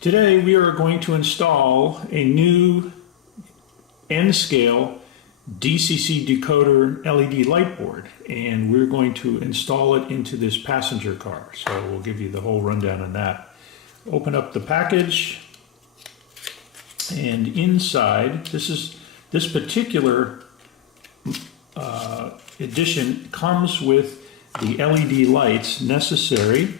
Today we are going to install a new N-scale DCC Decoder LED light board, and we're going to install it into this passenger car. So we'll give you the whole rundown on that. Open up the package, and inside, this particular edition comes with the LED lights necessary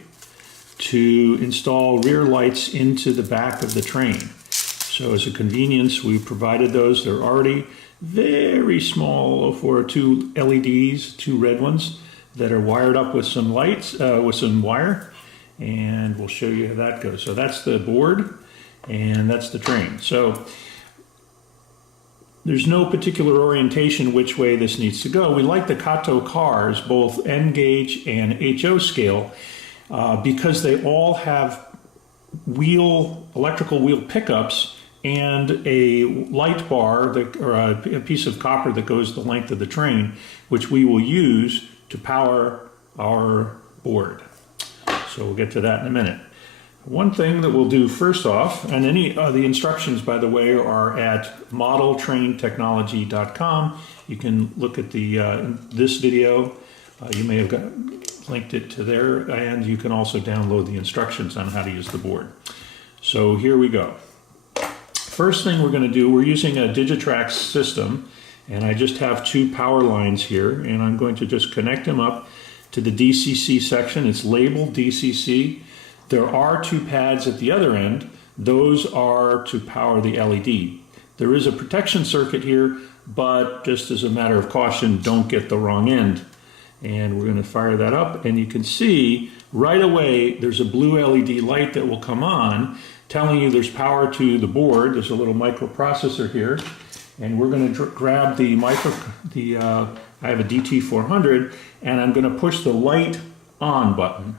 to install rear lights into the back of the train. So as a convenience, we provided those. They're already very small for two LEDs, two red ones that are wired up with some lights, with some wire, and we'll show you how that goes. So that's the board, and that's the train. So there's no particular orientation which way this needs to go. We like the KATO cars, both N gauge and HO scale, because they all have electrical wheel pickups and a light bar or a piece of copper that goes the length of the train, which we will use to power our board. So we'll get to that in a minute. One thing that we'll do first off, and the instructions, by the way, are at modeltraintechnology.com. You can look at this video. You may have linked it to there, and you can also download the instructions on how to use the board. So here we go. First thing we're going to do, we're using a Digitrax system, and I just have two power lines here, and I'm going to just connect them up to the DCC section. It's labeled DCC. There are two pads at the other end. Those are to power the LED. There is a protection circuit here, but just as a matter of caution, don't get the wrong end. And we're going to fire that up, and you can see right away there's a blue LED light that will come on telling you there's power to the board. There's a little microprocessor here, and we're going to grab the I have a DT400, and I'm going to push the light on button,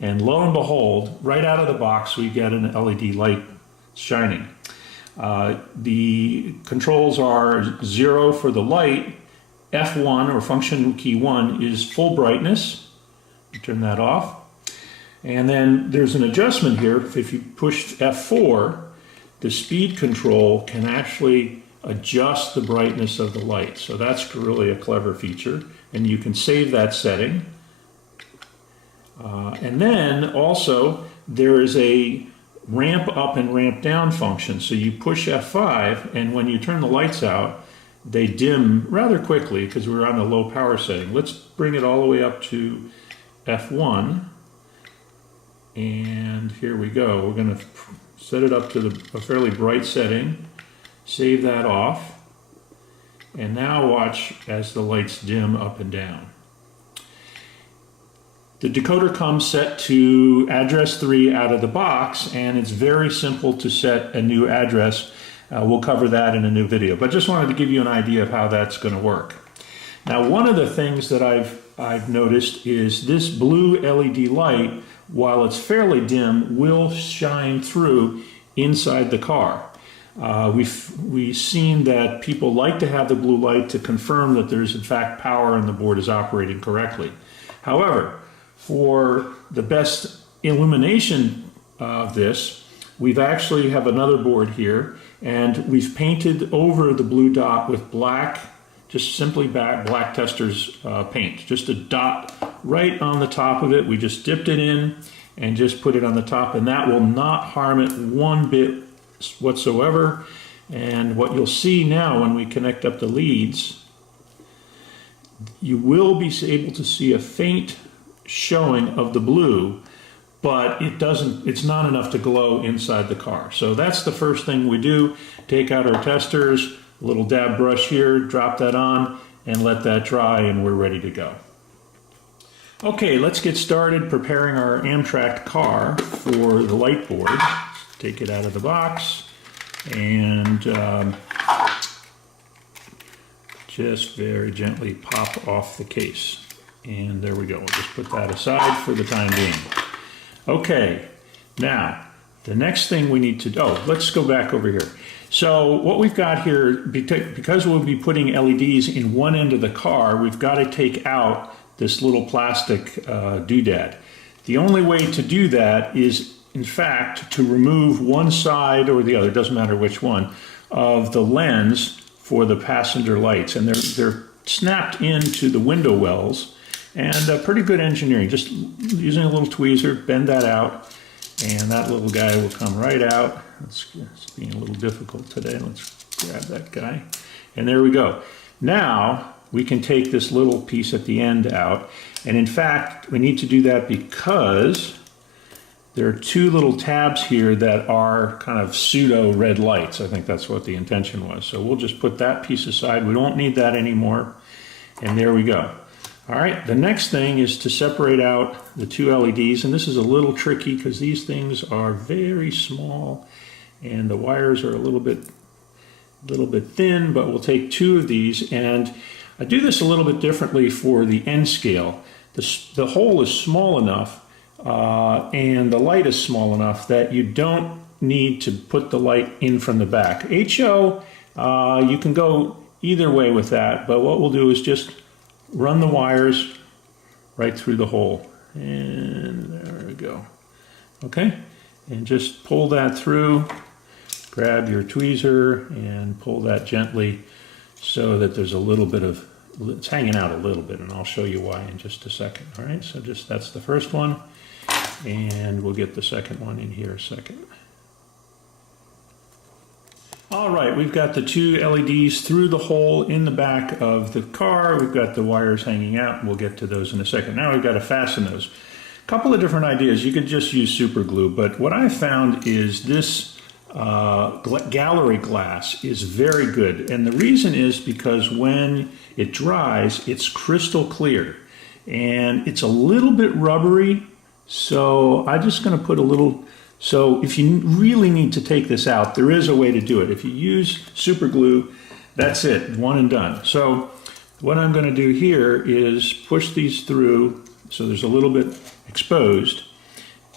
and lo and behold, right out of the box we get an LED light shining. The controls are 0 for the light. F1, or function key 1, is full brightness. Turn that off. And then there's an adjustment here. If you push F4, the speed control can actually adjust the brightness of the light. So that's really a clever feature. And you can save that setting. And then also there is a ramp up and ramp down function. So you push F5, and when you turn the lights out, they dim rather quickly because we're on the low power setting. Let's bring it all the way up to F1, and here we go. We're going to set it up to a fairly bright setting, save that off, and now watch as the lights dim up and down. The decoder comes set to address 3 out of the box, and it's very simple to set a new address. We'll cover that in a new video, but just wanted to give you an idea of how that's going to work. Now, one of the things that I've noticed is this blue LED light, while it's fairly dim, will shine through inside the car. We've seen that people like to have the blue light to confirm that there's in fact power and the board is operating correctly. However, for the best illumination of this, we've actually have another board here, and we've painted over the blue dot with black, just simply black tester's paint. Just a dot right on the top of it. We just dipped it in and just put it on the top, and that will not harm it one bit whatsoever. And what you'll see now when we connect up the leads, you will be able to see a faint showing of the blue, but it's not enough to glow inside the car. So that's the first thing we do. Take out our testers, a little dab brush here, drop that on, and let that dry, and we're ready to go. Okay, let's get started preparing our Amtrak car for the light board. Take it out of the box, and just very gently pop off the case. And there we go. We'll just put that aside for the time being. Okay, now the next thing we need to do, let's go back over here. So what we've got here, because we'll be putting LEDs in one end of the car, we've got to take out this little plastic doodad. The only way to do that is in fact, to remove one side or the other, doesn't matter which one, of the lens for the passenger lights. And they're snapped into the window wells, and pretty good engineering. Just using a little tweezer, bend that out, and that little guy will come right out. It's being a little difficult today. Let's grab that guy. And there we go. Now we can take this little piece at the end out. And in fact, we need to do that because there are two little tabs here that are kind of pseudo red lights. I think that's what the intention was. So we'll just put that piece aside. We don't need that anymore. And there we go. All right, the next thing is to separate out the two LEDs. And this is a little tricky because these things are very small and the wires are a little bit thin, but we'll take two of these, and I do this a little bit differently for the end scale. The hole is small enough and the light is small enough that you don't need to put the light in from the back. HO, you can go either way with that, but what we'll do is just run the wires right through the hole. And there we go. Okay, and just pull that through. Grab your tweezer and pull that gently so that there's a little bit of, it's hanging out a little bit, and I'll show you why in just a second. All right, so that's the first one, and we'll get the second one in here a second. All right, we've got the two LEDs through the hole in the back of the car. We've got the wires hanging out. We'll get to those in a second. Now we've got to fasten those. A couple of different ideas. You could just use super glue, but what I found is this gallery glass is very good, and the reason is because when it dries, it's crystal clear, and it's a little bit rubbery. So I'm just going to put a little. So if you really need to take this out, there is a way to do it. If you use super glue, that's it, one and done. So what I'm going to do here is push these through so there's a little bit exposed,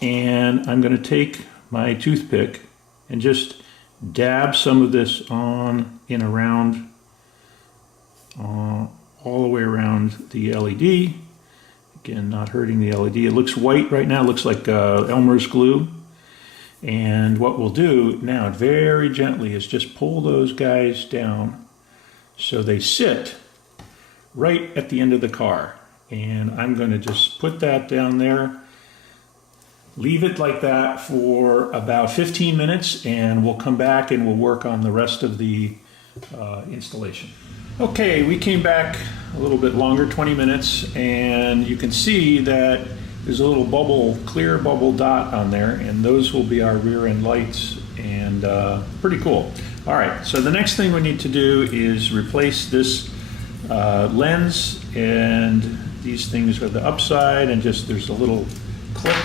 and I'm going to take my toothpick and just dab some of this on in around, all the way around the LED. Again, not hurting the LED. It looks white right now, it looks like Elmer's glue. And what we'll do now, very gently, is just pull those guys down so they sit right at the end of the car. And I'm going to just put that down there. Leave it like that for about 15 minutes, and we'll come back and we'll work on the rest of the installation. Okay, we came back a little bit longer, 20 minutes, and you can see that there's a little bubble, clear bubble dot on there, and those will be our rear end lights, and pretty cool. All right, so the next thing we need to do is replace this lens, and these things are the upside, and just there's a little clip.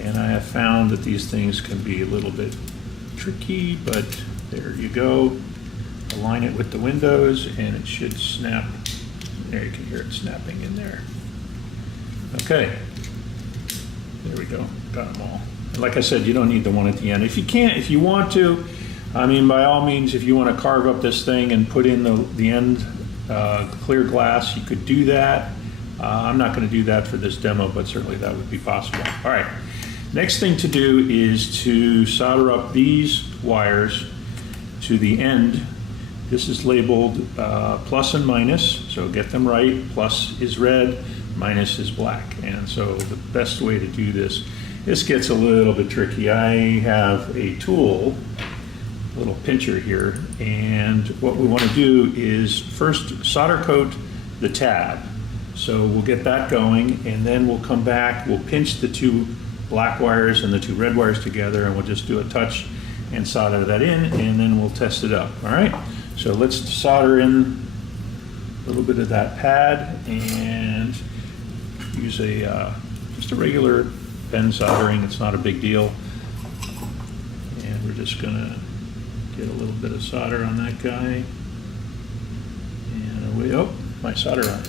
And I have found that these things can be a little bit tricky, but there you go. Align it with the windows and it should snap. There, you can hear it snapping in there. Okay, there we go, got them all. And like I said, you don't need the one at the end. If you can't, if you want to, I mean, by all means, if you want to carve up this thing and put in the end clear glass, you could do that. I'm not going to do that for this demo, but certainly that would be possible. All right. Next thing to do is to solder up these wires to the end. This is labeled plus and minus, so get them right. Plus is red, minus is black. And so the best way to do this gets a little bit tricky. I have a tool, a little pincher here, and what we want to do is first solder coat the tab. So we'll get that going, and then we'll come back, we'll pinch the two black wires and the two red wires together, and we'll just do a touch and solder that in, and then we'll test it up. All right, so let's solder in a little bit of that pad and use just a regular bend soldering. It's not a big deal, and we're just gonna get a little bit of solder on that guy, and away, oh, my solder iron.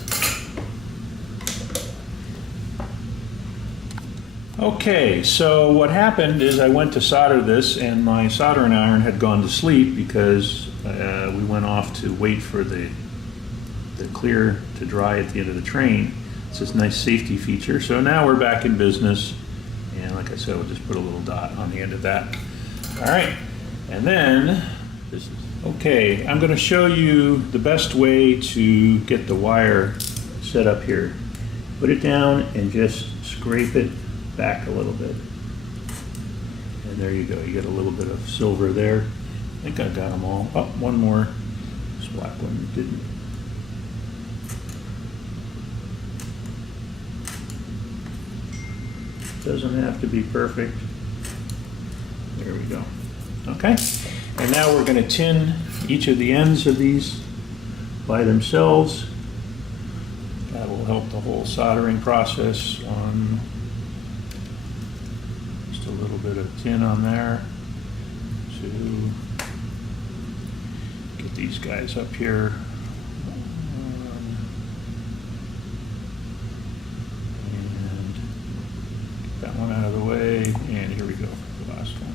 Okay, so what happened is I went to solder this, and my soldering iron had gone to sleep because we went off to wait for the clear to dry at the end of the train. It's this nice safety feature. So now we're back in business, and I like I said, we'll just put a little dot on the end of that. All right, and then this is okay. I'm going to show you the best way to get the wire set up here. Put it down and just scrape it back a little bit. And there you go. You get a little bit of silver there. I think I got them all. Oh, one more. This black one didn't. Doesn't have to be perfect. There we go. Okay. And now we're going to tin each of the ends of these by themselves. That will help the whole soldering process on just a little bit of tin on there to get these guys up here. And get that one out of the way. And here we go for the last one.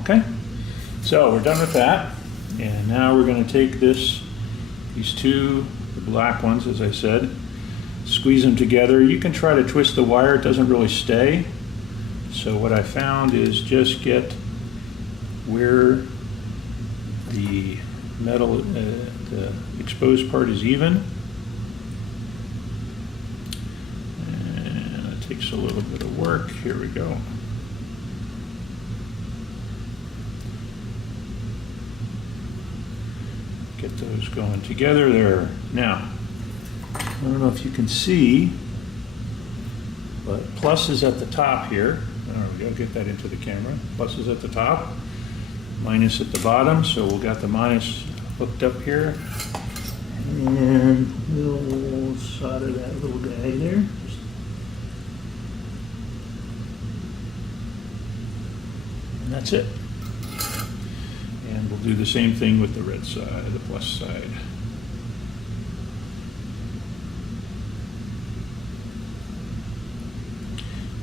Okay, so we're done with that. And now we're going to take these two, the black ones, as I said, squeeze them together. You can try to twist the wire, it doesn't really stay. So what I found is just get where the metal, the exposed part is even. And it takes a little bit of work. Here we go. Get those going together there. Now, I don't know if you can see, but plus is at the top here. There we go, get that into the camera. Plus is at the top, minus at the bottom, so we'll got the minus hooked up here. And we'll solder that little guy there. And that's it. And we'll do the same thing with the red side, the plus side.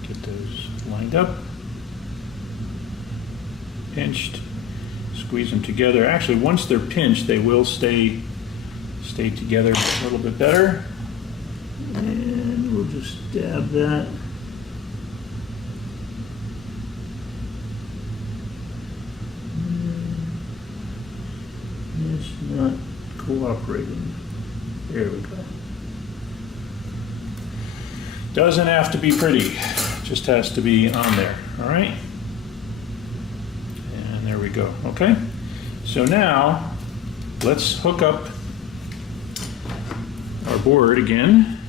Get those lined up, pinched, squeeze them together. Actually, once they're pinched, they will stay together a little bit better. And we'll just dab that. It's not cooperating. There we go. Doesn't have to be pretty, just has to be on there, all right? And there we go, okay? So now, let's hook up our board again.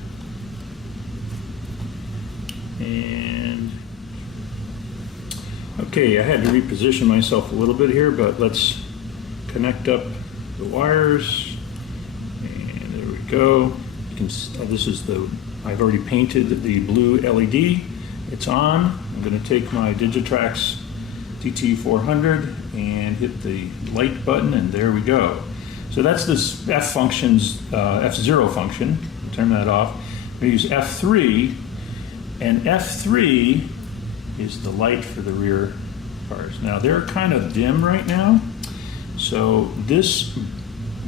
And, okay, I had to reposition myself a little bit here, but let's connect up the wires, and there we go. You can, this is the, I've already painted the blue LED. It's on. I'm going to take my Digitrax DT400 and hit the light button, and there we go. So that's this F0 function. Turn that off. We use F3, and F3 is the light for the rear cars. Now they're kind of dim right now. So this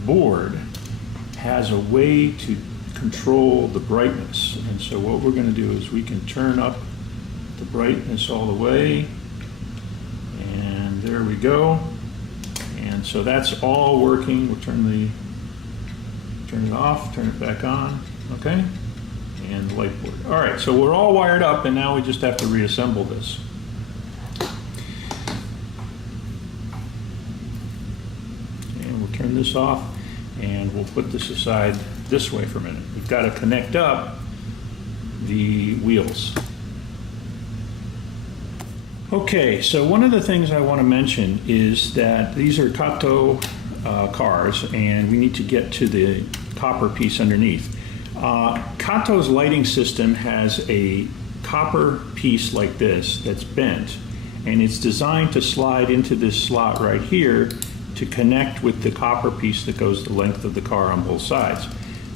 board has a way to control the brightness. And so what we're going to do is we can turn up the brightness all the way. And there we go. And so that's all working. We'll turn it off, turn it back on, okay? And the light board. All right, so we're all wired up, and now we just have to reassemble this. Turn this off, and we'll put this aside this way for a minute. We've got to connect up the wheels. Okay, so one of the things I want to mention is that these are KATO cars, and we need to get to the copper piece underneath. KATO's lighting system has a copper piece like this that's bent, and it's designed to slide into this slot right here to connect with the copper piece that goes the length of the car on both sides.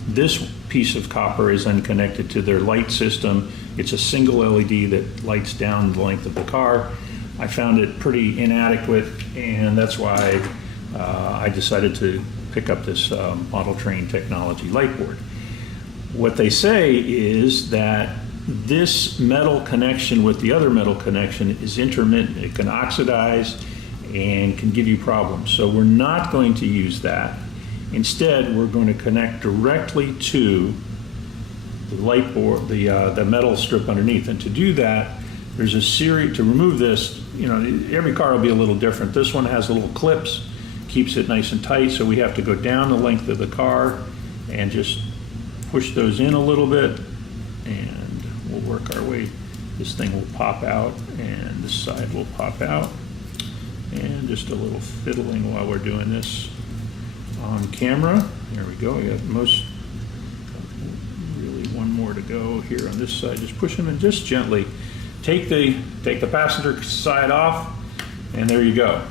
This piece of copper is then connected to their light system. It's a single LED that lights down the length of the car. I found it pretty inadequate, and that's why I decided to pick up this Model Train Technology light board. What they say is that this metal connection with the other metal connection is intermittent. It can oxidize and can give you problems. So we're not going to use that. Instead, we're going to connect directly to the light board, the metal strip underneath. And to do that, there's a series, to remove this, you know, every car will be a little different. This one has little clips, keeps it nice and tight, so we have to go down the length of the car and just push those in a little bit, and we'll work our way. This thing will pop out, and this side will pop out. And just a little fiddling while we're doing this on camera. There we go. We got really one more to go here on this side. Just push them in just gently. Take the passenger side off, and there you go.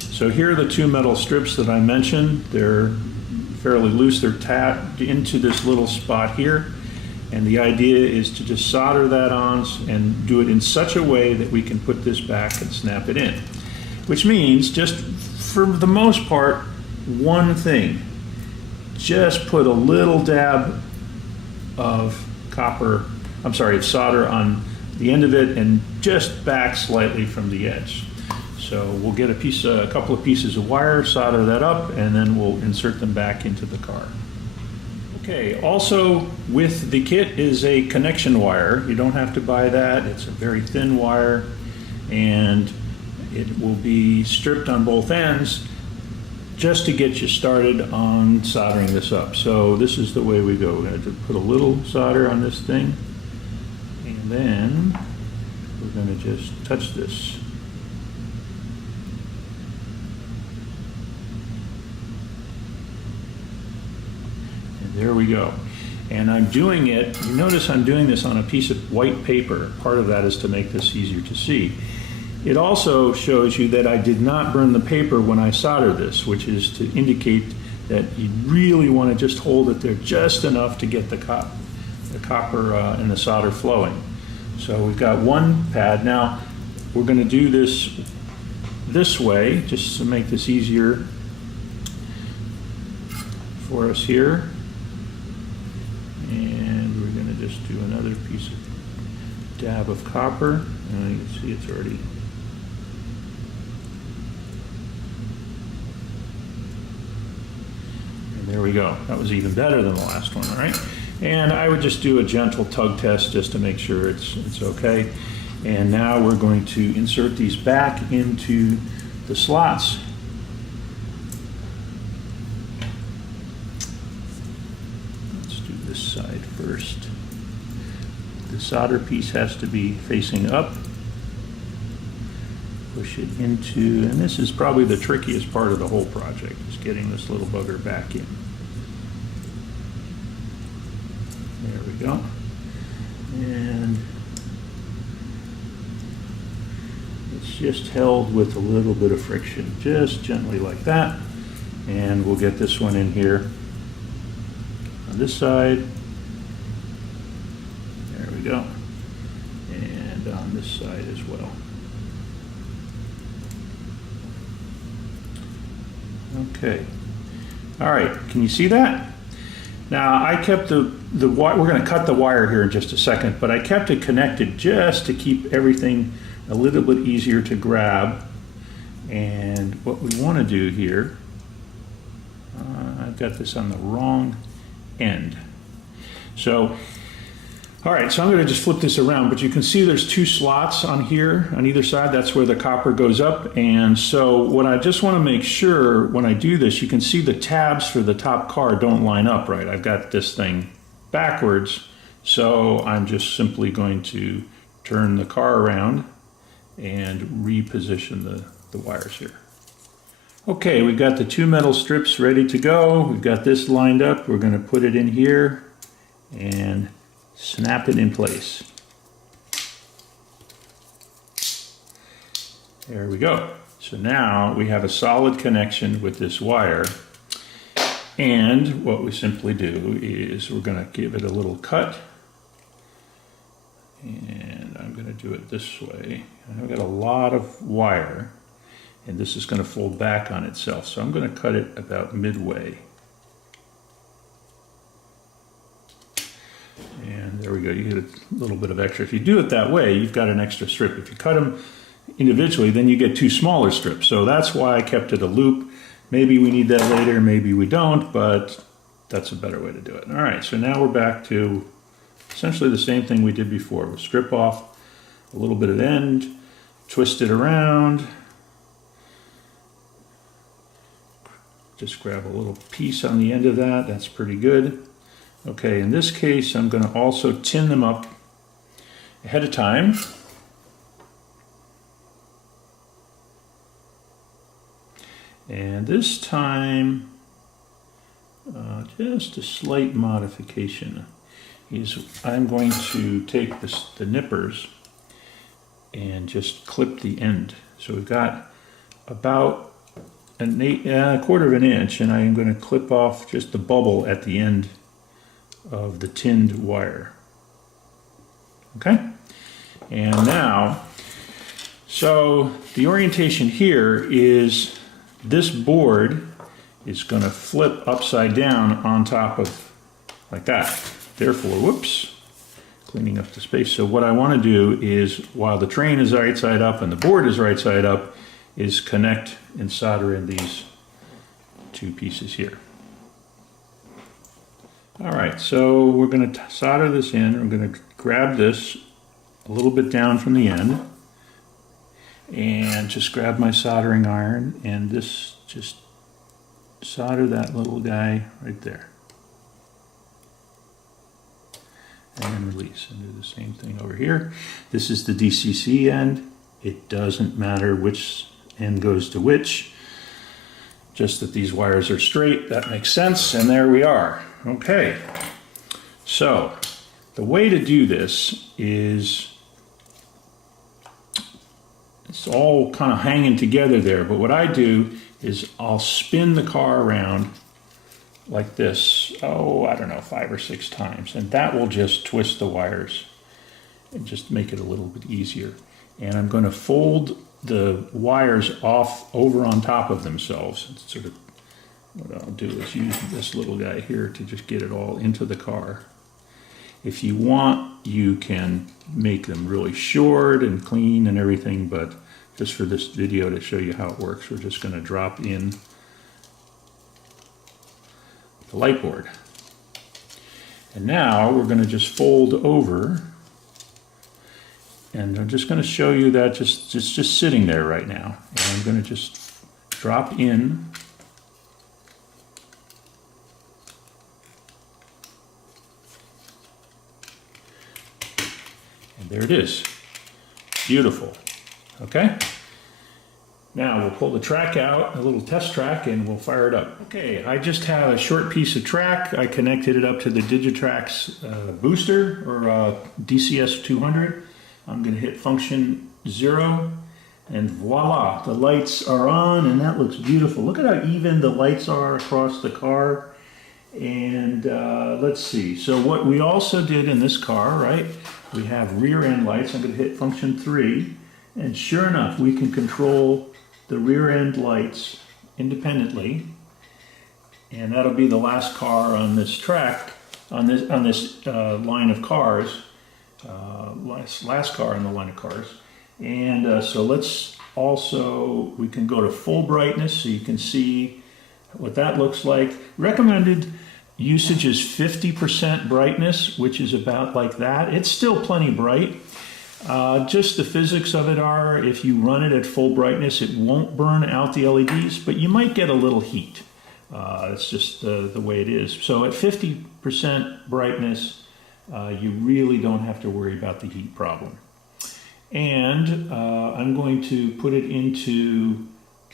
So here are the two metal strips that I mentioned. They're fairly loose. They're tapped into this little spot here. And the idea is to just solder that on and do it in such a way that we can put this back and snap it in. Which means, just for the most part, one thing. Just put a little dab of solder on the end of it and just back slightly from the edge. So we'll get a couple of pieces of wire, solder that up, and then we'll insert them back into the car. Okay, also with the kit is a connection wire. You don't have to buy that. It's a very thin wire, and it will be stripped on both ends just to get you started on soldering this up. So this is the way we go. We're going to put a little solder on this thing, and then we're going to just touch this. And there we go. And I'm doing it, you notice I'm doing this on a piece of white paper. Part of that is to make this easier to see. It also shows you that I did not burn the paper when I solder this, which is to indicate that you really want to just hold it there just enough to get the copper and the solder flowing. So we've got one pad. Now we're going to do this way, just to make this easier for us here. And we're going to just do another piece of dab of copper. And you can see it's already. There we go. That was even better than the last one, all right? And I would just do a gentle tug test just to make sure it's okay. And now we're going to insert these back into the slots. Let's do this side first. The solder piece has to be facing up. Push it into, and this is probably the trickiest part of the whole project, is getting this little bugger back in. There we go. And it's just held with a little bit of friction, just gently like that. And we'll get this one in here on this side. There we go. And on this side as well. Okay. All right. Can you see that? Now I kept the wire. We're going to cut the wire here in just a second, but I kept it connected just to keep everything a little bit easier to grab. And what we want to do here, I've got this on the wrong end. So, all right, so I'm going to just flip this around, but you can see there's two slots on here on either side. That's where the copper goes up. And so what I just want to make sure when I do this, you can see the tabs for the top car don't line up right. I've got this thing backwards, so I'm just simply going to turn the car around and reposition the wires here. Okay, we've got the two metal strips ready to go. We've got this lined up. We're going to put it in here and snap it in place. There we go. So now we have a solid connection with this wire. And what we simply do is we're going to give it a little cut. And I'm going to do it this way. I've got a lot of wire, and this is going to fold back on itself. So I'm going to cut it about midway. And there we go. You get little bit of extra. If you do it that way, you've got an extra strip. If you cut them individually, then you get two smaller strips. So that's why I kept it a loop. Maybe we need that later, maybe we don't, but that's a better way to do it. All right, so now we're back to essentially the same thing we did before. We'll strip off a little bit of end, twist it around, just grab a little piece on the end of that. That's pretty good. Okay, in this case, I'm going to also tin them up ahead of time. And this time, just a slight modification is I'm going to take the nippers and just clip the end. So we've got about a quarter of an inch, and I'm going to clip off just the bubble at the end of the tinned wire. Okay? And now, so the orientation here is this board is going to flip upside down on top of, like that. Therefore, whoops, cleaning up the space. So what I want to do is, while the train is right side up and the board is right side up, is connect and solder in these two pieces here. All right, so we're going to solder this in. I'm going to grab this a little bit down from the end and just grab my soldering iron and this just solder that little guy right there. And release, and do the same thing over here. This is the DCC end. It doesn't matter which end goes to which, just that these wires are straight. That makes sense, and there we are. Okay, so the way to do this is, it's all kind of hanging together there, but what I do is I'll spin the car around like this, I don't know, 5 or 6 times, and that will just twist the wires and just make it a little bit easier. And I'm going to fold the wires off over on top of themselves. It's sort of what I'll do is use this little guy here to just get it all into the car. If you want, you can make them really short and clean and everything, but just for this video to show you how it works, we're just going to drop in the light board. And now we're going to just fold over, and I'm just going to show you that just sitting there right now. And I'm going to just drop in and there it is. Beautiful. Okay? Now we'll pull the track out, a little test track, and we'll fire it up. Okay, I just have a short piece of track. I connected it up to the Digitrax booster, or DCS 200. I'm going to hit function 0, and voila, the lights are on, and that looks beautiful. Look at how even the lights are across the car. And let's see, so what we also did in this car, right, we have rear end lights. I'm going to hit function 3, and sure enough, we can control the rear end lights independently, and that'll be the last car on this track, on this line of cars, last car in the line of cars. And so let's also, we can go to full brightness so you can see what that looks like. Recommended usage is 50% brightness, which is about like that. It's still plenty bright. Just the physics of it are, if you run it at full brightness, it won't burn out the LEDs, but you might get a little heat. It's just the way it is. So at 50% brightness, you really don't have to worry about the heat problem. And I'm going to put it into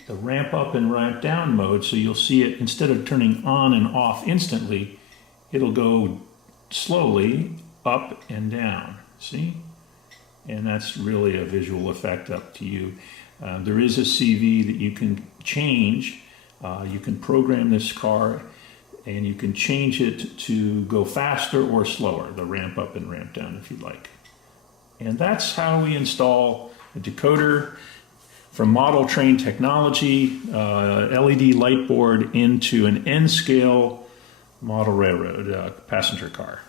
the ramp up and ramp down mode, so you'll see it, instead of turning on and off instantly, it'll go slowly up and down. See? And that's really a visual effect, up to you. There is a CV that you can change. You can program this car and you can change it to go faster or slower, the ramp up and ramp down if you'd like. And that's how we install a decoder from Model Train Technology LED light board into an N-scale model railroad passenger car.